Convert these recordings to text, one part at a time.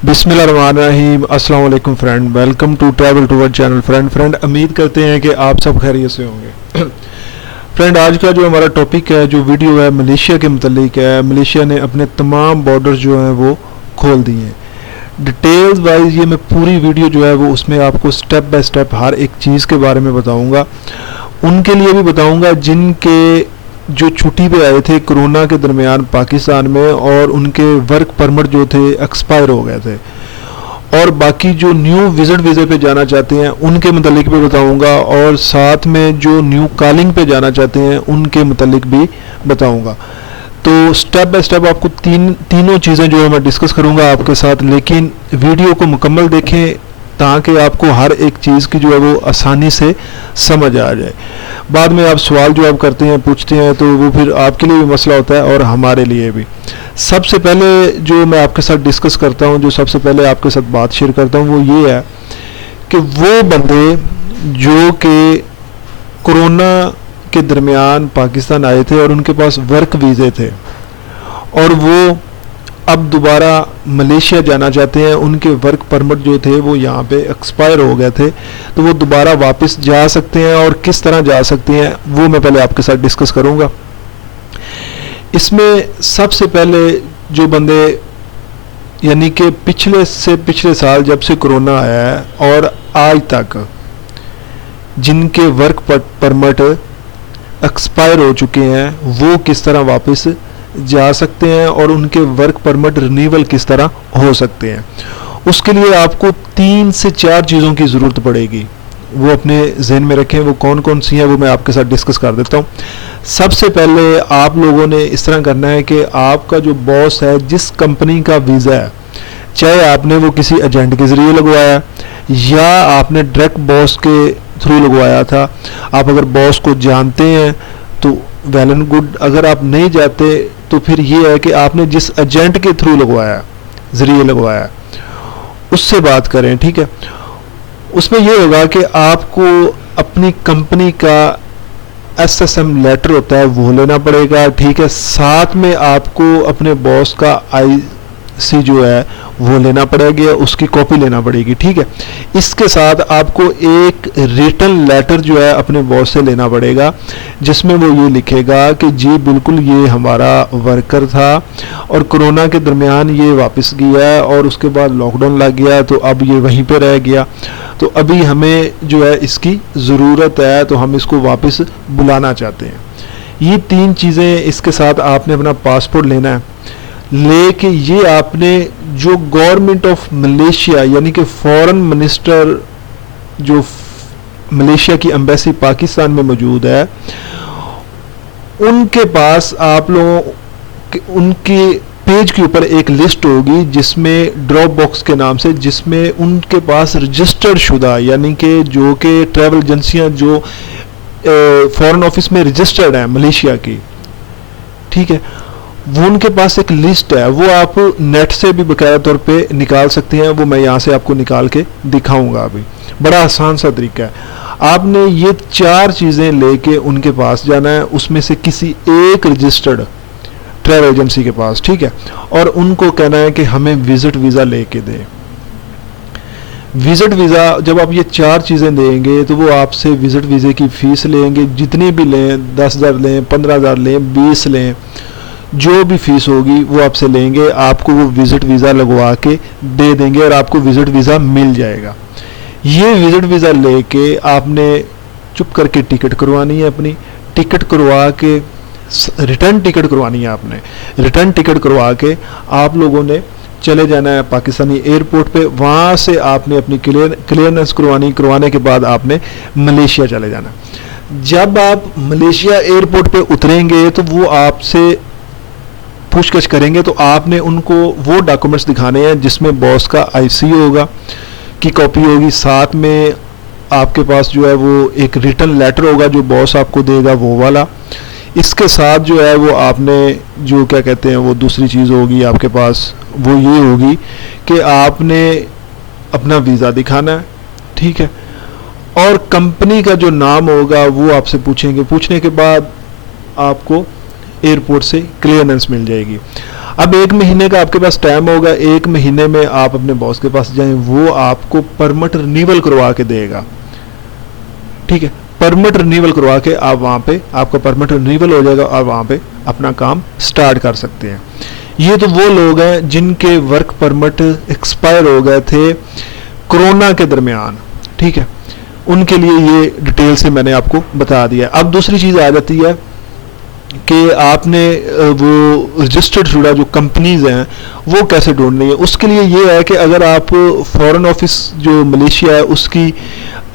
बिस्मिल्लाहिर्रहमानिर्रहीम। अस्सलाम वालेकुम friend, welcome to travel to world channel. Friend उम्मीद करते हैं कि आप सब खैरियत से होंगे। फ्रेंड आज का जो हमारा टॉपिक है, जो वीडियो है, मलेशिया के मुतालिक है। मलेशिया ने अपने तमाम बॉर्डर्स जो हैं वो खोल दिए हैं। डिटेल्स वाइज ये मैं पूरी वीडियो जो है वो उसमें आपको स्टेप बाय स्टेप हर एक चीज़ के बारे में बताऊँगा। उनके लिए भी बताऊँगा जिनके जो छुट्टी पे आए थे कोरोना के दरमियान पाकिस्तान में और उनके वर्क परमिट जो थे एक्सपायर हो गए थे, और बाकी जो न्यू विजिट वीज़े पे जाना चाहते हैं उनके मुतालिक भी बताऊंगा, और साथ में जो न्यू कॉलिंग पे जाना चाहते हैं उनके मुतालिक भी बताऊंगा। तो स्टेप बाय स्टेप आपको तीनों चीज़ें जो है मैं डिस्कस करूंगा आपके साथ, लेकिन वीडियो को मुकम्मल देखें ताकि आपको हर एक चीज़ की जो है वो आसानी से समझ आ जाए। बाद में आप सवाल जो आप करते हैं पूछते हैं तो वो फिर आपके लिए भी मसला होता है और हमारे लिए भी। सबसे पहले जो मैं आपके साथ डिस्कस करता हूँ, जो सबसे पहले आपके साथ बात शेयर करता हूँ, वो ये है कि वो बंदे जो कि कोरोना के दरमियान पाकिस्तान आए थे और उनके पास वर्क वीज़े थे और वो अब दोबारा मलेशिया जाना चाहते हैं, उनके वर्क परमिट जो थे वो यहाँ पे एक्सपायर हो गए थे, तो वो दोबारा वापस जा सकते हैं और किस तरह जा सकते हैं वो मैं पहले आपके साथ डिस्कस करूँगा। इसमें सबसे पहले जो बंदे यानी कि पिछले साल जब से कोरोना आया है और आज तक जिनके वर्क परमिट एक्सपायर हो चुके हैं वो किस तरह वापस जा सकते हैं और उनके वर्क परमिट रिन्यूअल किस तरह हो सकते हैं। उसके लिए आपको 3 से 4 चीज़ों की ज़रूरत पड़ेगी, वो अपने जहन में रखें। वो कौन कौन सी हैं वो मैं आपके साथ डिस्कस कर देता हूँ। सबसे पहले आप लोगों ने इस तरह करना है कि आपका जो बॉस है, जिस कंपनी का वीज़ा है, चाहे आपने वो किसी एजेंट के ज़रिए लगवाया या आपने डायरेक्ट बॉस के थ्रू लगवाया था, आप अगर बॉस को जानते हैं तो वेल एंड गुड, अगर आप नहीं जाते तो फिर ये है कि आपने जिस एजेंट के थ्रू लगवाया, ज़रिए लगवाया, उससे बात करें, ठीक है। उसमें ये होगा कि आपको अपनी कंपनी का SSM लेटर होता है वो लेना पड़ेगा, ठीक है। साथ में आपको अपने बॉस का IC जो है वो लेना पड़ेगा, उसकी कॉपी लेना पड़ेगी, ठीक है। इसके साथ आपको एक रिटन लेटर जो है अपने बॉस से लेना पड़ेगा, जिसमें वो ये लिखेगा कि जी बिल्कुल ये हमारा वर्कर था और कोरोना के दरमियान ये वापस गया और उसके बाद लॉकडाउन लग गया तो अब ये वहीं पे रह गया, तो अभी हमें जो है इसकी ज़रूरत है, तो हम इसको वापस बुलाना चाहते हैं। ये 3 चीज़ें इसके साथ आपने अपना पासपोर्ट लेना है, लेके ये आपने जो गवर्नमेंट ऑफ मलेशिया यानी कि फॉरेन मिनिस्टर जो मलेशिया की एम्बेसी पाकिस्तान में मौजूद है, उनके पास आप लोगों उनके पेज के ऊपर एक लिस्ट होगी जिसमें ड्रॉप बॉक्स के नाम से, जिसमें उनके पास रजिस्टर्ड शुदा यानी कि जो कि ट्रैवल एजेंसियां जो फॉरेन ऑफिस में रजिस्टर्ड हैं मलेशिया की, ठीक है, वो उनके पास एक लिस्ट है। वो आप नेट से भी बाकायदा तौर पे निकाल सकते हैं, वो मैं यहाँ से आपको निकाल के दिखाऊंगा। अभी बड़ा आसान सा तरीका है। आपने ये 4 चीज़ें लेके उनके पास जाना है, उसमें से किसी एक रजिस्टर्ड ट्रैवल एजेंसी के पास, ठीक है, और उनको कहना है कि हमें विजिट वीज़ा लेके दें। विजिट वीज़ा जब आप ये 4 चीज़ें देंगे तो वो आपसे विजिट वीज़े की फ़ीस लेंगे, जितनी भी लें, 10,000 लें, 15,000 लें, 20 लें, जो भी फीस होगी वो आपसे लेंगे, आपको वो विज़िट वीज़ा लगवा के दे देंगे और आपको विज़िट वीज़ा मिल जाएगा। ये विज़िट वीज़ा लेके आपने चुप करके टिकट करवानी है, अपनी टिकट करवा के रिटर्न टिकट करवानी है। आपने रिटर्न टिकट करवा के आप लोगों ने चले जाना है पाकिस्तानी एयरपोर्ट पे, वहाँ से आपने अपनी क्लियरेंस करवाने के बाद आपने मलेशिया चले जाना। जब आप मलेशिया एयरपोर्ट पे उतरेंगे तो वो आपसे पूछताछ करेंगे, तो आपने उनको वो डॉक्यूमेंट्स दिखाने हैं जिसमें बॉस का IC होगा की कॉपी होगी, साथ में आपके पास जो है वो एक रिटन लेटर होगा जो बॉस आपको देगा वो वाला। इसके साथ जो है वो आपने जो क्या कहते हैं वो दूसरी चीज़ होगी आपके पास, वो ये होगी कि आपने अपना वीज़ा दिखाना है, ठीक है, और कंपनी का जो नाम होगा वो आपसे पूछेंगे। पूछने के बाद आपको एयरपोर्ट से क्लियरेंस मिल जाएगी। अब 1 महीने का आपके पास टाइम होगा, 1 महीने में आप अपने बॉस के पास जाएं, वो आपको परमिट रिन्यूअल करवा के देगा, ठीक है। परमिट रिन्यूअल करवा के आप वहाँ पे, आपका परमिट रिन्यूअल हो जाएगा और वहाँ पे अपना काम स्टार्ट कर सकते हैं। ये तो वो लोग हैं जिनके वर्क परमिट एक्सपायर हो गए थे कोरोना के दरमियान, ठीक है, उनके लिए ये डिटेल से मैंने आपको बता दिया। अब दूसरी चीज़ आ जाती है कि आपने वो रजिस्टर्ड शुदा जो कंपनीज हैं वो कैसे ढूंढनी है। उसके लिए ये है कि अगर आप फॉरेन ऑफिस जो मलेशिया है उसकी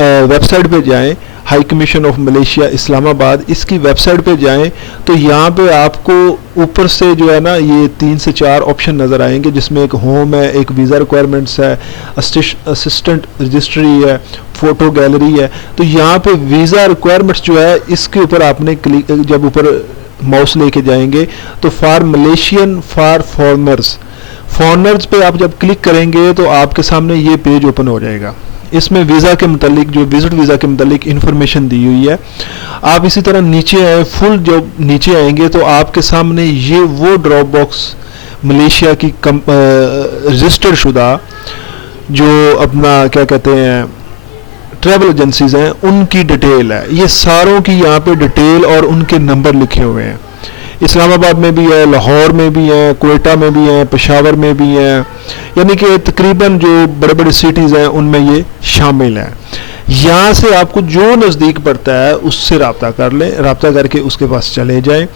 वेबसाइट पे जाएं, high commission of Malaysia Islamabad, इसकी वेबसाइट पे जाएं तो यहाँ पे आपको ऊपर से जो है ना ये 3 से 4 ऑप्शन नज़र आएंगे, जिसमें एक होम है, एक वीज़ा रिक्वायरमेंट्स है, असिस्टेंट रजिस्ट्री है, फ़ोटो गैलरी है। तो यहाँ पे वीज़ा रिक्वायरमेंट्स जो है इसके ऊपर आपने क्लिक, जब ऊपर माउस लेके जाएंगे तो फॉर मलेशियन फॉर फॉरनर्स पे आप जब क्लिक करेंगे तो आपके सामने ये पेज ओपन हो जाएगा। इसमें वीज़ा के मुतालिक, जो विजिट वीज़ा के मुतालिक इन्फॉर्मेशन दी हुई है। आप इसी तरह नीचे आए, फुल जब नीचे आएंगे तो आपके सामने ये वो ड्रॉप बॉक्स मलेशिया की रजिस्टर्ड शुदा जो अपना क्या कहते हैं ट्रैवल एजेंसीज हैं उनकी डिटेल है। ये सारों की यहाँ पे डिटेल और उनके नंबर लिखे हुए हैं। इस्लामाबाद में भी है, लाहौर में भी है, कोयटा में भी है, पेशावर में भी है, यानी कि तकरीबन जो बड़े बड़े सिटीज़ हैं उनमें ये शामिल है। यहाँ से आपको जो नज़दीक पड़ता है उससे रब्ता कर लें, रब्ता करके उसके पास चले जाएं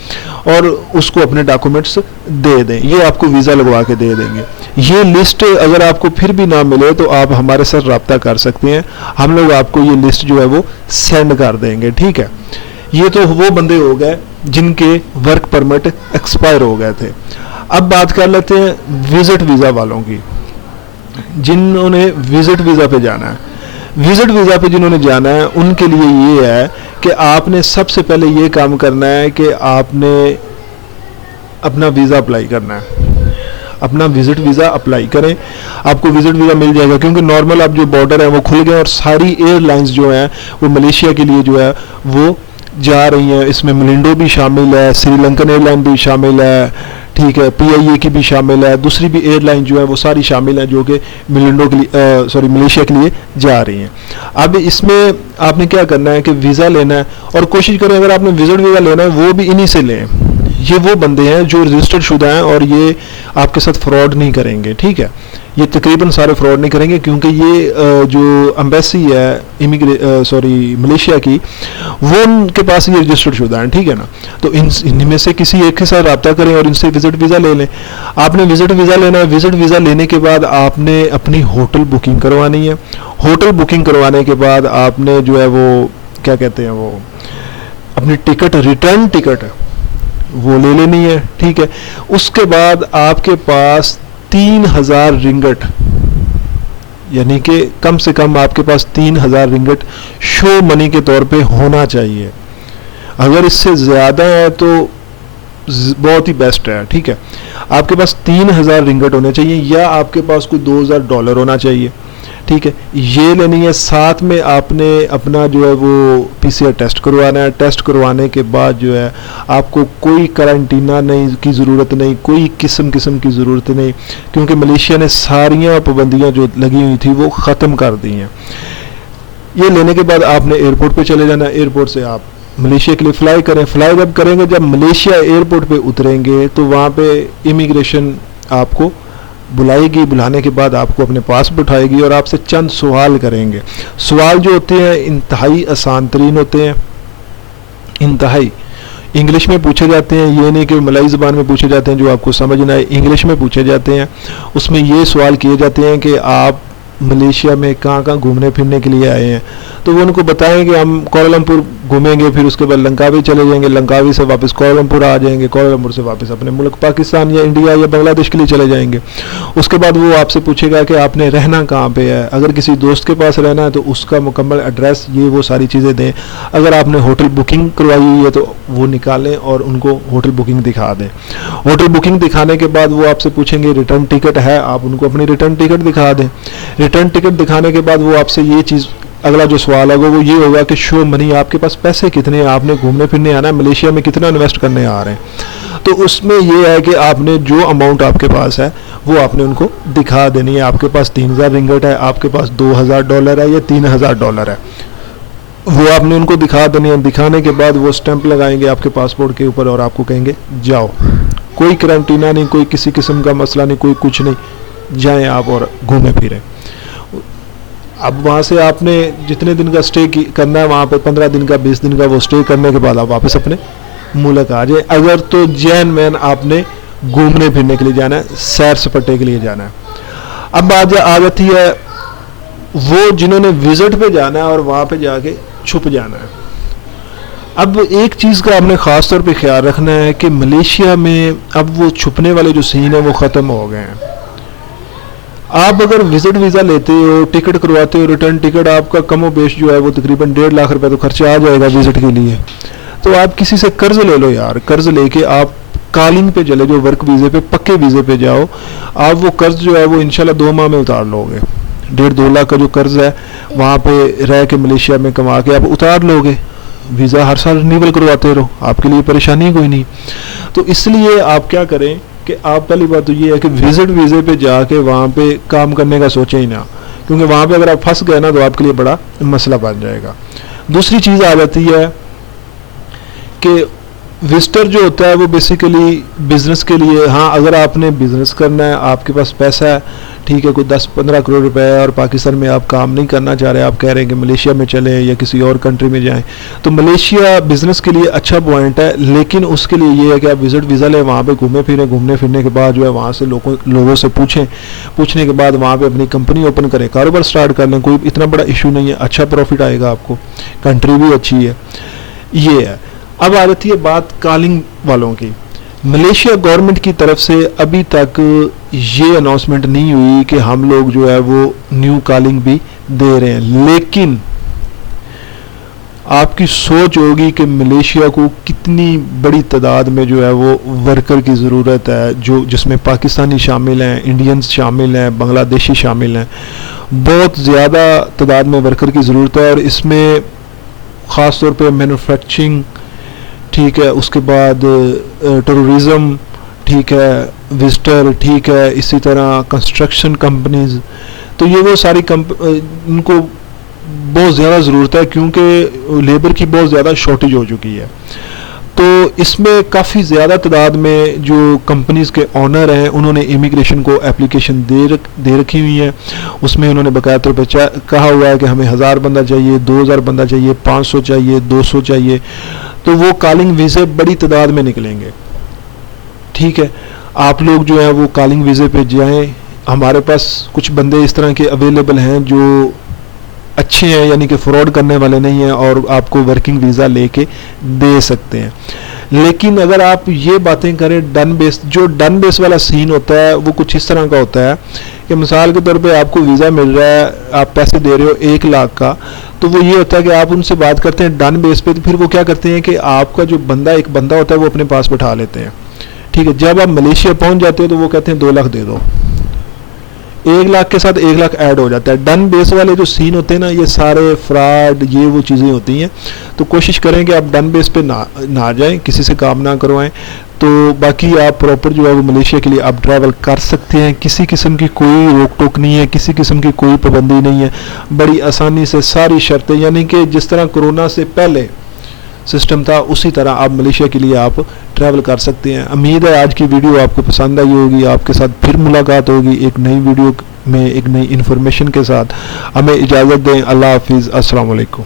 और उसको अपने डॉक्यूमेंट्स दे दें, ये आपको वीज़ा लगवा के दे देंगे। ये लिस्ट अगर आपको फिर भी ना मिले तो आप हमारे साथ रब्ता कर सकते हैं, हम लोग आपको ये लिस्ट जो है वो सेंड कर देंगे, ठीक है। ये तो वो बंदे हो गए जिनके वर्क परमिट एक्सपायर हो गए थे। अब बात कर लेते हैं विजिट वीज़ा वालों की, जिन्होंने विजिट वीज़ा पे जाना है। विजिट वीज़ा पे जिन्होंने जाना है उनके लिए ये है कि आपने सबसे पहले ये काम करना है कि आपने अपना वीज़ा अप्लाई करना है, अपना विजिट वीज़ा अप्लाई करें, आपको विजिट वीज़ा मिल जाएगा। क्योंकि नॉर्मल अब जो बॉर्डर है वो खुल गए और सारी एयरलाइंस जो हैं वो मलेशिया के लिए जो है वो जा रही हैं। इसमें मलिंडो भी शामिल है, श्रीलंकन एयरलाइन भी शामिल है, ठीक है, PIA की भी शामिल है, दूसरी भी एयरलाइन जो है वो सारी शामिल है जो कि मलिंडो के लिए मलेशिया के लिए जा रही हैं। अब इसमें आपने क्या करना है कि वीज़ा लेना है और कोशिश करें अगर आपने विजिट वीज़ा लेना है वो भी इन्हीं से लें। ये वो बंदे हैं जो रजिस्टर्ड शुदा हैं और ये आपके साथ फ्रॉड नहीं करेंगे, ठीक है। ये तकरीबन सारे फ्रॉड नहीं करेंगे क्योंकि ये जो एम्बेसी है मलेशिया की, वो उनके पास ये रजिस्टर्ड शुदा हैं, ठीक है ना। तो इनमें से किसी एक के साथ रब्ता करें और इनसे विजिट वीज़ा ले लें। आपने विजिट वीज़ा लेना है, विजिट वीज़ा लेने के बाद आपने अपनी होटल बुकिंग करवानी है। होटल बुकिंग करवाने के बाद आपने जो है वो क्या कहते हैं वो अपनी टिकट, रिटर्न टिकट वो ले लेनी है, ठीक है। उसके बाद आपके पास 3000 रिंगट, यानी कि कम से कम आपके पास 3000 रिंगट शो मनी के तौर पे होना चाहिए। अगर इससे ज़्यादा है तो बहुत ही बेस्ट है, ठीक है। आपके पास 3000 रिंगट होने चाहिए या आपके पास कोई $2000 होना चाहिए, ठीक है। ये लेनी है। साथ में आपने अपना जो है वो PCR टेस्ट करवाना है। टेस्ट करवाने के बाद जो है आपको कोई करांटीना नहीं की ज़रूरत नहीं, कोई किस्म की ज़रूरत नहीं, क्योंकि मलेशिया ने सारियां पाबंदियां जो लगी हुई थी वो ख़त्म कर दी हैं। ये लेने के बाद आपने एयरपोर्ट पे चले जाना। एयरपोर्ट से आप मलेशिया के लिए फ़्लाई करें। फ़्लाई जब करेंगे, जब मलेशिया एयरपोर्ट पे उतरेंगे तो वहाँ पे इमिग्रेशन आपको बुलाएगी। बुलाने के बाद आपको अपने पास बिठाएगी और आपसे चंद सवाल करेंगे। सवाल जो होते हैं इंतहाई आसान तरीन होते हैं, इंतहाई इंग्लिश में पूछे जाते हैं, ये नहीं कि मलाई ज़बान में पूछे जाते हैं जो आपको समझ ना आए, इंग्लिश में पूछे जाते हैं। उसमें ये सवाल किए जाते हैं कि आप मलेशिया में कहाँ कहाँ घूमने फिरने के लिए आए हैं। तो वो उनको बताएं कि हम कोलालमपुर घूमेंगे, फिर उसके बाद लंकावी चले जाएंगे, लंकावी से वापस कोलालमपुर आ जाएंगे, कोलालमपुर से वापस अपने मुल्क पाकिस्तान या इंडिया या बांग्लादेश के लिए चले जाएंगे। उसके बाद वो आपसे पूछेगा कि आपने रहना कहाँ पे है। अगर किसी दोस्त के पास रहना है तो उसका मुकम्मल एड्रेस, ये वो सारी चीज़ें दें। अगर आपने होटल बुकिंग करवाई हुई है तो वो निकालें और उनको होटल बुकिंग दिखा दें। होटल बुकिंग दिखाने के बाद वो आपसे पूछेंगे रिटर्न टिकट है, आप उनको अपनी रिटर्न टिकट दिखा दें। रिटर्न टिकट दिखाने के बाद वो आपसे ये चीज़, अगला जो सवाल होगा वो ये होगा कि शो मनी, आपके पास पैसे कितने हैं, आपने घूमने फिरने आना है, मलेशिया में कितना इन्वेस्ट करने आ रहे हैं। तो उसमें ये है कि आपने जो अमाउंट आपके पास है वो आपने उनको दिखा देनी है। आपके पास 3000 रिंगट है, आपके पास $2000 है या $3000 है, वो आपने उनको दिखा देनी है। दिखाने के बाद वो स्टैंप लगाएंगे आपके पासपोर्ट के ऊपर और आपको कहेंगे जाओ। कोई क्वारंटीना नहीं, कोई किसी किस्म का मसला नहीं, कोई कुछ नहीं, जाएं आप और घूमें फिरें। अब वहाँ से आपने जितने दिन का स्टे करना है वहाँ पे 15 दिन का 20 दिन का वो स्टे करने के बाद आप वापस अपने मुल्क आ जाए। अगर तो जैन मैन आपने घूमने फिरने के लिए जाना है, सैर सपाटे के लिए जाना है। अब आ जाती है वो जिन्होंने विजिट पे जाना है और वहाँ पे जाके छुप जाना है। अब एक चीज़ का आपने ख़ास तौर पे ख्याल रखना है कि मलेशिया में अब वो छुपने वाले जो सीन है वो ख़त्म हो गए हैं। आप अगर विजिट वीज़ा लेते हो, टिकट करवाते हो, रिटर्न टिकट आपका कमो बेश जो है वो तकरीबन 1.5 लाख रुपए तो खर्चा आ जाएगा विजिट के लिए। तो आप किसी से कर्ज ले लो यार, कर्ज लेके आप कॉलिंग पे चले जो वर्क वीज़े पे, पक्के वीज़े पे जाओ। आप वो कर्ज जो है वो इंशाल्लाह 2 माह में उतार लोगे। 1.5-2 लाख का जो कर्ज है वहाँ पे रह के मलेशिया में कमा के आप उतार लोगे। वीज़ा हर साल रिन्यूअल करवाते रहो, आपके लिए परेशानी कोई नहीं। तो इसलिए आप क्या करें कि आप पहली बात तो ये है कि विजिट वीज़े पे जाके वहाँ पे काम करने का सोचें ही ना, क्योंकि वहाँ पे अगर आप फंस गए ना तो आपके लिए बड़ा मसला बन जाएगा। दूसरी चीज़ आ जाती है कि विजिटर जो होता है वो बेसिकली बिज़नेस के लिए, हाँ अगर आपने बिज़नेस करना है, आपके पास पैसा है, ठीक है, कोई 10-15 करोड़ रुपए है और पाकिस्तान में आप काम नहीं करना चाह रहे, आप कह रहे हैं कि मलेशिया में चलें या किसी और कंट्री में जाएं, तो मलेशिया बिज़नेस के लिए अच्छा पॉइंट है। लेकिन उसके लिए ये है कि आप विजिट वीज़ा लें, वहाँ पे घूमे फिरें, घूमने फिरने के बाद जो है वहाँ से लोगों से पूछने के बाद वहाँ पे अपनी कंपनी ओपन करें, कारोबार स्टार्ट कर लें, कोई इतना बड़ा इशू नहीं है, अच्छा प्रॉफिट आएगा आपको, कंट्री भी अच्छी है। ये है। अब आ जाती है बात कॉलिंग वालों की। मलेशिया गवर्नमेंट की तरफ से अभी तक ये अनाउंसमेंट नहीं हुई कि हम लोग जो है वो न्यू कॉलिंग भी दे रहे हैं। लेकिन आपकी सोच होगी कि मलेशिया को कितनी बड़ी तादाद में जो है वो वर्कर की ज़रूरत है, जो जिसमें पाकिस्तानी शामिल हैं, इंडियंस शामिल हैं, बांग्लादेशी शामिल हैं। बहुत ज़्यादा तादाद में वर्कर की ज़रूरत है और इसमें ख़ास तौर पे मैन्युफैक्चरिंग, ठीक है, उसके बाद टूरिज़म, ठीक है, विजिटर, ठीक है, इसी तरह कंस्ट्रक्शन कंपनीज़। तो ये वो सारी इनको बहुत ज़्यादा ज़रूरत है क्योंकि लेबर की बहुत ज़्यादा शॉर्टेज हो चुकी है। तो इसमें काफ़ी ज़्यादा तादाद में जो कंपनीज़ के ऑनर हैं उन्होंने इमिग्रेशन को एप्लीकेशन दे रखी हुई है। उसमें उन्होंने बाकायदा तौर पर कहा हुआ है कि हमें 1000 बंदा चाहिए, 2000 बंदा चाहिए, 500 चाहिए, 200 चाहिए। तो वो कॉलिंग वीज़े बड़ी तादाद में निकलेंगे। ठीक है, आप लोग जो है वो कॉलिंग वीज़े पे जाएं। हमारे पास कुछ बंदे इस तरह के अवेलेबल हैं जो अच्छे हैं, यानी कि फ्रॉड करने वाले नहीं हैं और आपको वर्किंग वीज़ा लेके दे सकते हैं। लेकिन अगर आप ये बातें करें डन बेस, जो डन बेस वाला सीन होता है वो कुछ इस तरह का होता है कि मिसाल के तौर पे आपको वीज़ा मिल रहा है, आप पैसे दे रहे हो 1 लाख का, तो वो ये होता है कि आप उनसे बात करते हैं डन बेस पे, तो फिर वो क्या करते हैं कि आपका जो एक बंदा होता है वो अपने पास बैठा लेते हैं। ठीक है, जब आप मलेशिया पहुंच जाते हो तो वो कहते हैं 2 लाख दे दो, 1 लाख के साथ 1 लाख ऐड हो जाता है। डन बेस वाले जो सीन होते हैं ना, ये सारे फ्रॉड, ये वो चीज़ें होती हैं। तो कोशिश करें कि आप डन बेस पे ना जाएं, किसी से काम ना करवाएं। तो बाकी आप प्रॉपर जो है वो मलेशिया के लिए आप ट्रैवल कर सकते हैं, किसी किस्म की कोई रोक टोक नहीं है, किसी किस्म की कोई पाबंदी नहीं है। बड़ी आसानी से सारी शर्तें, यानी कि जिस तरह कोरोना से पहले सिस्टम था उसी तरह आप मलेशिया के लिए आप ट्रैवल कर सकते हैं। उम्मीद है आज की वीडियो आपको पसंद आई होगी। आपके साथ फिर मुलाकात होगी एक नई वीडियो में, एक नई इन्फॉर्मेशन के साथ। हमें इजाज़त दें। अल्लाह हाफिज़। अस्सलाम वालेकुम।